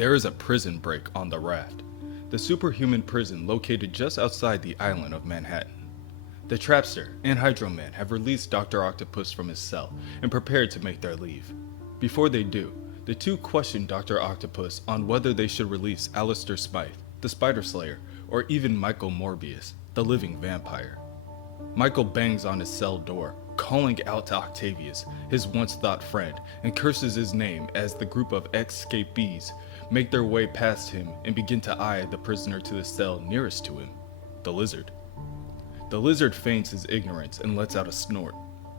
There is a prison break on the Raft, the superhuman prison located just outside the island of Manhattan. The Trapster and Hydro Man have released Dr. Octopus from his cell and prepared to make their leave. Before they do, the two question Dr. Octopus on whether they should release Alistair Smythe, the Spider Slayer, or even Michael Morbius, the living vampire. Michael bangs on his cell door, calling out to Octavius, his once-thought friend, and curses his name as the group of escapees make their way past him and begin to eye the prisoner to the cell nearest to him, the Lizard. The Lizard feigns his ignorance and lets out a snort.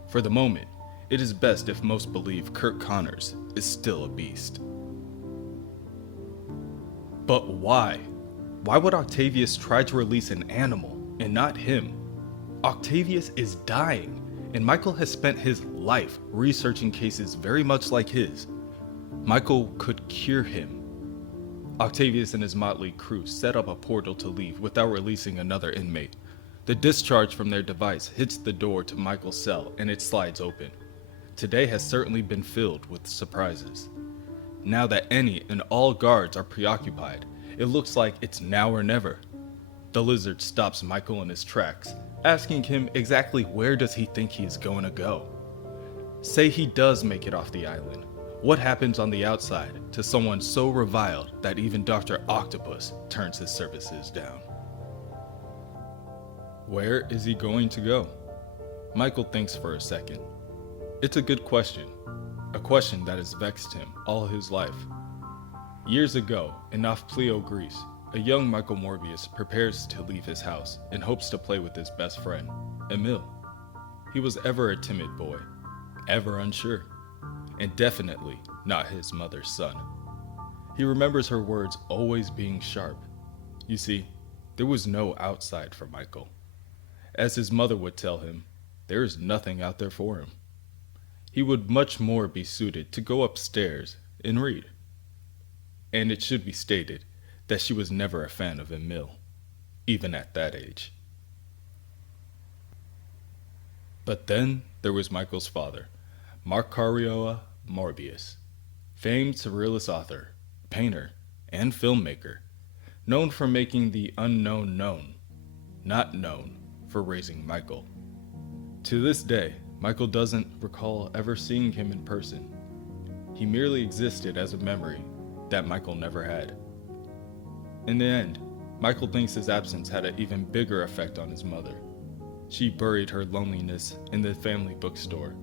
For the moment, it is best if most believe Kirk Connors is still a beast. But why? Why would Octavius try to release an animal and not him? Octavius is dying, and Michael has spent his life researching cases very much like his. Michael could cure him. Octavius and his motley crew set up a portal to leave without releasing another inmate. The discharge from their device hits the door to Michael's cell and it slides open. Today has certainly been filled with surprises. Now that any and all guards are preoccupied, it looks like it's now or never. The Lizard stops Michael in his tracks, asking him exactly where does he think he is going to go. Say he does make it off the island. What happens on the outside to someone so reviled that even Dr. Octopus turns his services down? Where is he going to go? Michael thinks for a second. It's a good question, a question that has vexed him all his life. Years ago, in Nafplio, Greece, a young Michael Morbius prepares to leave his house and hopes to play with his best friend, Emil. He was ever a timid boy, ever unsure, and definitely not his mother's son. He remembers her words always being sharp. You see, there was no outside for Michael. As his mother would tell him, there is nothing out there for him. He would much more be suited to go upstairs and read. And it should be stated that she was never a fan of Emil, even at that age. But then there was Michael's father, Marcario Morbius, famed surrealist author, painter, and filmmaker, known for making the unknown known, not known for raising Michael. To this day, Michael doesn't recall ever seeing him in person. He merely existed as a memory that Michael never had. In the end, Michael thinks his absence had an even bigger effect on his mother. She buried her loneliness in the family bookstore,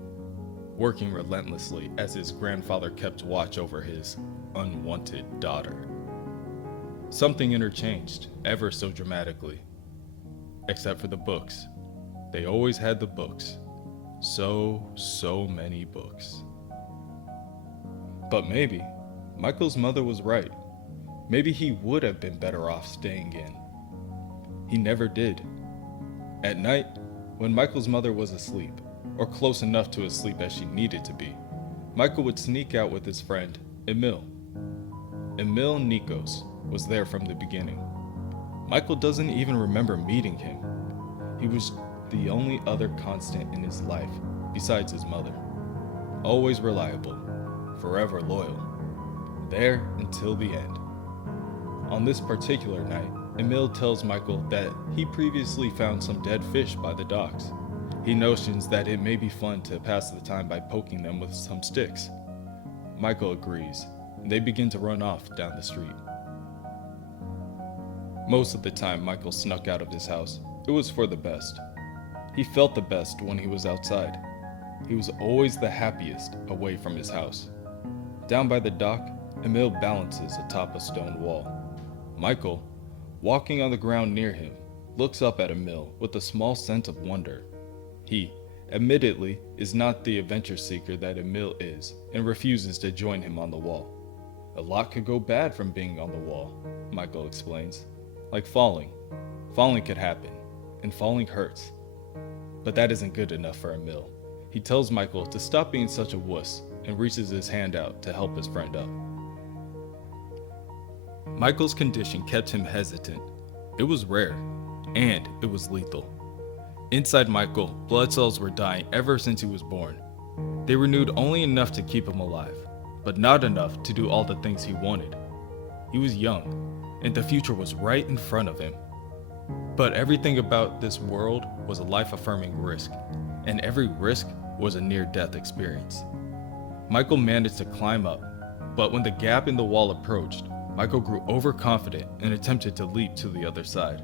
working relentlessly as his grandfather kept watch over his unwanted daughter. Something in her changed, ever so dramatically. Except for the books. They always had the books. So many books. But maybe Michael's mother was right. Maybe he would have been better off staying in. He never did. At night, when Michael's mother was asleep, or close enough to asleep as she needed to be, Michael would sneak out with his friend, Emil. Emil Nikos was there from the beginning. Michael doesn't even remember meeting him. He was the only other constant in his life besides his mother. Always reliable, forever loyal. There until the end. On this particular night, Emil tells Michael that he previously found some dead fish by the docks. He notions that it may be fun to pass the time by poking them with some sticks. Michael agrees, and they begin to run off down the street. Most of the time Michael snuck out of his house, it was for the best. He felt the best when he was outside. He was always the happiest away from his house. Down by the dock, Emil balances atop a stone wall. Michael, walking on the ground near him, looks up at Emil with a small sense of wonder. He, admittedly, is not the adventure seeker that Emil is and refuses to join him on the wall. A lot could go bad from being on the wall, Michael explains. Like falling. Falling could happen, and falling hurts. But that isn't good enough for Emil. He tells Michael to stop being such a wuss and reaches his hand out to help his friend up. Michael's condition kept him hesitant. It was rare, and it was lethal. Inside Michael, blood cells were dying ever since he was born. They renewed only enough to keep him alive, but not enough to do all the things he wanted. He was young, and the future was right in front of him. But everything about this world was a life-affirming risk, and every risk was a near-death experience. Michael managed to climb up, but when the gap in the wall approached, Michael grew overconfident and attempted to leap to the other side.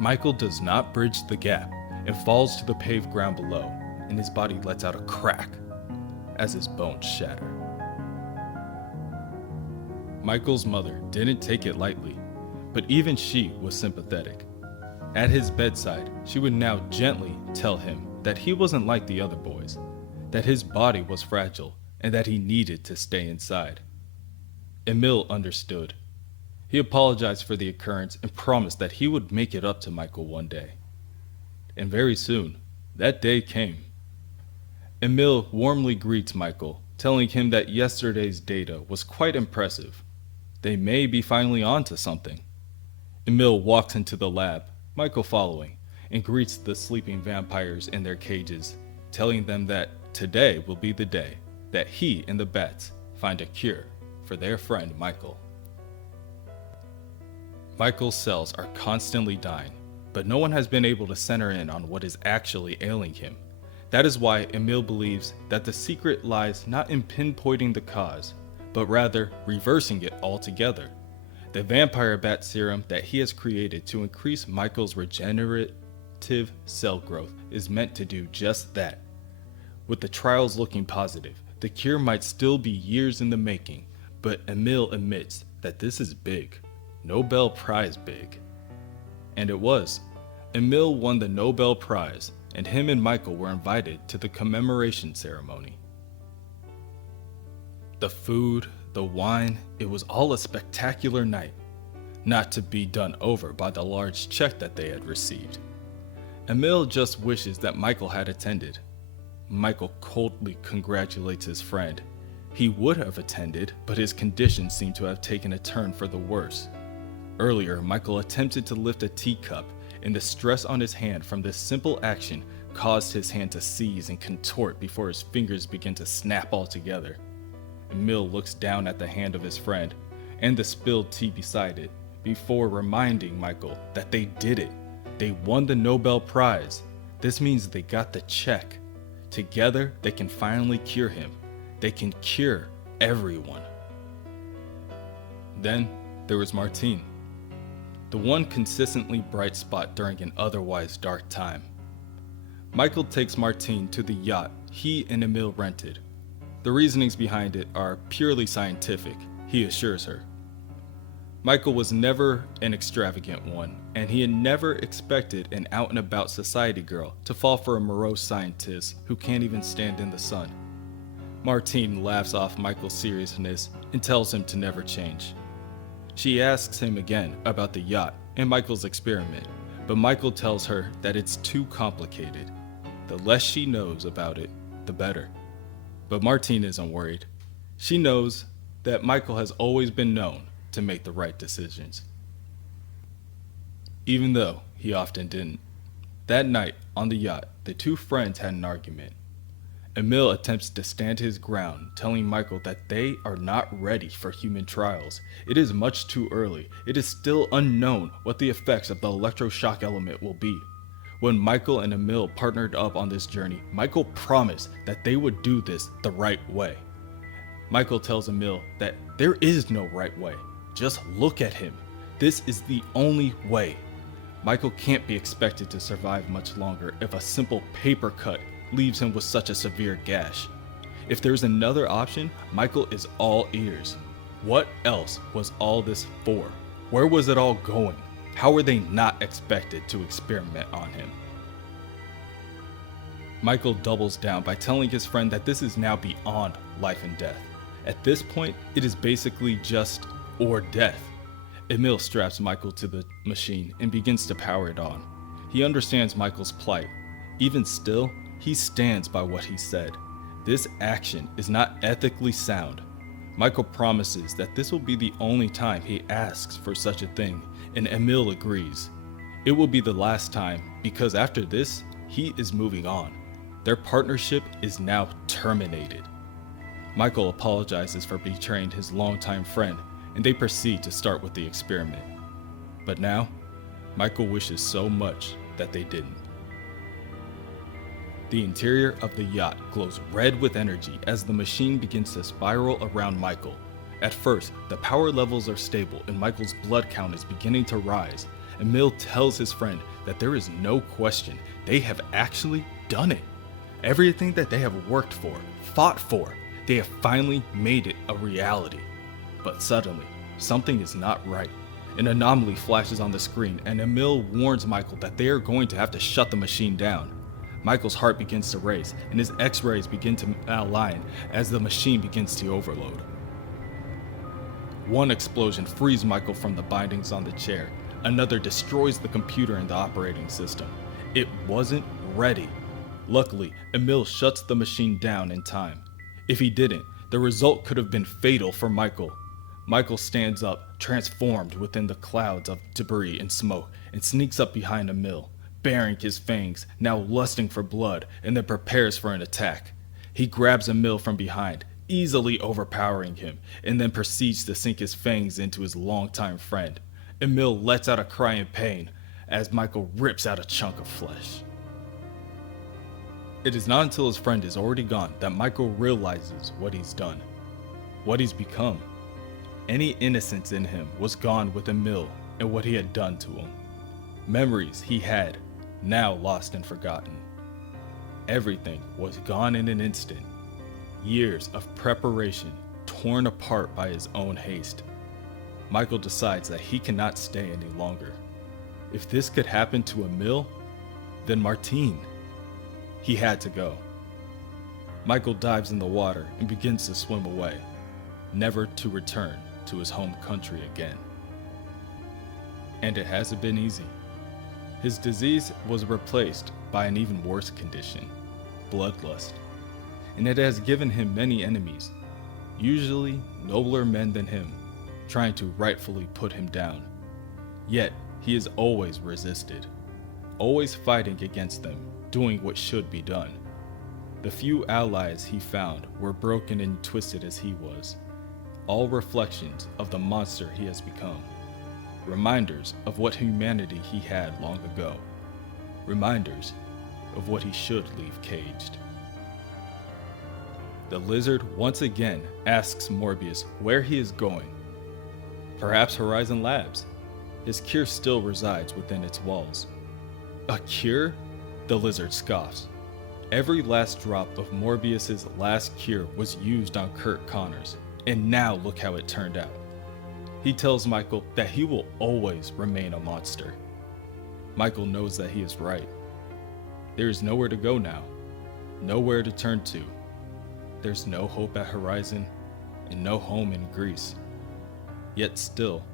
Michael does not bridge the gap and falls to the paved ground below, and his body lets out a crack as his bones shatter. Michael's mother didn't take it lightly, but even she was sympathetic. At his bedside, she would now gently tell him that he wasn't like the other boys, that his body was fragile, and that he needed to stay inside. Emil understood. He apologized for the occurrence and promised that he would make it up to Michael one day. And very soon, that day came. Emil warmly greets Michael, telling him that yesterday's data was quite impressive. They may be finally on to something. Emil walks into the lab, Michael following, and greets the sleeping vampires in their cages, telling them that today will be the day that he and the bats find a cure for their friend Michael. Michael's cells are constantly dying, but no one has been able to center in on what is actually ailing him. That is why Emil believes that the secret lies not in pinpointing the cause, but rather reversing it altogether. The vampire bat serum that he has created to increase Michael's regenerative cell growth is meant to do just that. With the trials looking positive, the cure might still be years in the making, but Emil admits that this is big. Nobel Prize big. And it was. Emil won the Nobel Prize, and him and Michael were invited to the commemoration ceremony. The food, the wine, it was all a spectacular night, not to be done over by the large check that they had received. Emil just wishes that Michael had attended. Michael coldly congratulates his friend. He would have attended, but his condition seemed to have taken a turn for the worse. Earlier, Michael attempted to lift a teacup, and the stress on his hand from this simple action caused his hand to seize and contort before his fingers began to snap altogether. Emil looks down at the hand of his friend and the spilled tea beside it before reminding Michael that they did it. They won the Nobel Prize. This means they got the check. Together, they can finally cure him. They can cure everyone. Then there was Martine, the one consistently bright spot during an otherwise dark time. Michael takes Martine to the yacht he and Emil rented. The reasonings behind it are purely scientific, he assures her. Michael was never an extravagant one, and he had never expected an out-and-about society girl to fall for a morose scientist who can't even stand in the sun. Martine laughs off Michael's seriousness and tells him to never change. She asks him again about the yacht and Michael's experiment, but Michael tells her that it's too complicated. The less she knows about it, the better. But Martine isn't worried. She knows that Michael has always been known to make the right decisions, even though he often didn't. That night on the yacht, the two friends had an argument. Emil attempts to stand his ground, telling Michael that they are not ready for human trials. It is much too early. It is still unknown what the effects of the electroshock element will be. When Michael and Emil partnered up on this journey, Michael promised that they would do this the right way. Michael tells Emil that there is no right way. Just look at him. This is the only way. Michael can't be expected to survive much longer if a simple paper cut leaves him with such a severe gash. If there's another option, Michael is all ears. What else was all this for? Where was it all going? How were they not expected to experiment on him? Michael doubles down by telling his friend that this is now beyond life and death. At this point, it is basically just or death. Emil straps Michael to the machine and begins to power it on. He understands Michael's plight. Even still, he stands by what he said. This action is not ethically sound. Michael promises that this will be the only time he asks for such a thing, and Emil agrees. It will be the last time because after this, he is moving on. Their partnership is now terminated. Michael apologizes for betraying his longtime friend and they proceed to start with the experiment. But now, Michael wishes so much that they didn't. The interior of the yacht glows red with energy as the machine begins to spiral around Michael. At first, the power levels are stable and Michael's blood count is beginning to rise. Emil tells his friend that there is no question they have actually done it. Everything that they have worked for, fought for, they have finally made it a reality. But suddenly, something is not right. An anomaly flashes on the screen and Emil warns Michael that they are going to have to shut the machine down. Michael's heart begins to race and his x-rays begin to align as the machine begins to overload. One explosion frees Michael from the bindings on the chair. Another destroys the computer in the operating system. It wasn't ready. Luckily, Emil shuts the machine down in time. If he didn't, the result could have been fatal for Michael. Michael stands up, transformed within the clouds of debris and smoke, and sneaks up behind Emil, baring his fangs, now lusting for blood, and then prepares for an attack. He grabs Emil from behind, easily overpowering him, and then proceeds to sink his fangs into his longtime friend. Emil lets out a cry in pain as Michael rips out a chunk of flesh. It is not until his friend is already gone that Michael realizes what he's done, what he's become. Any innocence in him was gone with Emil and what he had done to him. Memories he had, now lost and forgotten. Everything was gone in an instant. Years of preparation torn apart by his own haste. Michael decides that he cannot stay any longer. If this could happen to Emil, then Martine. He had to go. Michael dives in the water and begins to swim away, never to return to his home country again. And it hasn't been easy. His disease was replaced by an even worse condition, bloodlust. And it has given him many enemies, usually nobler men than him, trying to rightfully put him down. Yet, he has always resisted, always fighting against them, doing what should be done. The few allies he found were broken and twisted as he was, all reflections of the monster he has become, reminders of what humanity he had long ago, reminders of what he should leave caged. The lizard once again asks Morbius where he is going. Perhaps Horizon Labs. His cure still resides within its walls. A cure? The lizard scoffs. Every last drop of Morbius's last cure was used on Kurt Connors, and now look how it turned out. He tells Michael that he will always remain a monster. Michael knows that he is right. There is nowhere to go now, nowhere to turn to. There's no hope at Horizon, and no home in Greece. Yet still,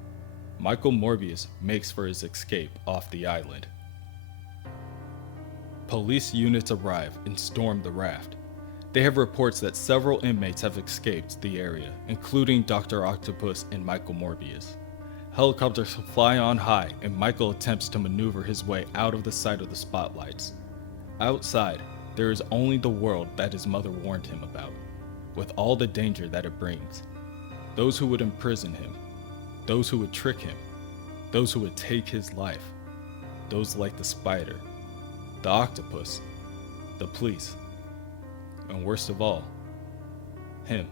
Michael Morbius makes for his escape off the island. Police units arrive and storm the raft. They have reports that several inmates have escaped the area, including Dr. Octopus and Michael Morbius. Helicopters fly on high, and Michael attempts to maneuver his way out of the sight of the spotlights. Outside, there is only the world that his mother warned him about, with all the danger that it brings. Those who would imprison him, those who would trick him, those who would take his life, those like the spider, the octopus, the police, and worst of all, him.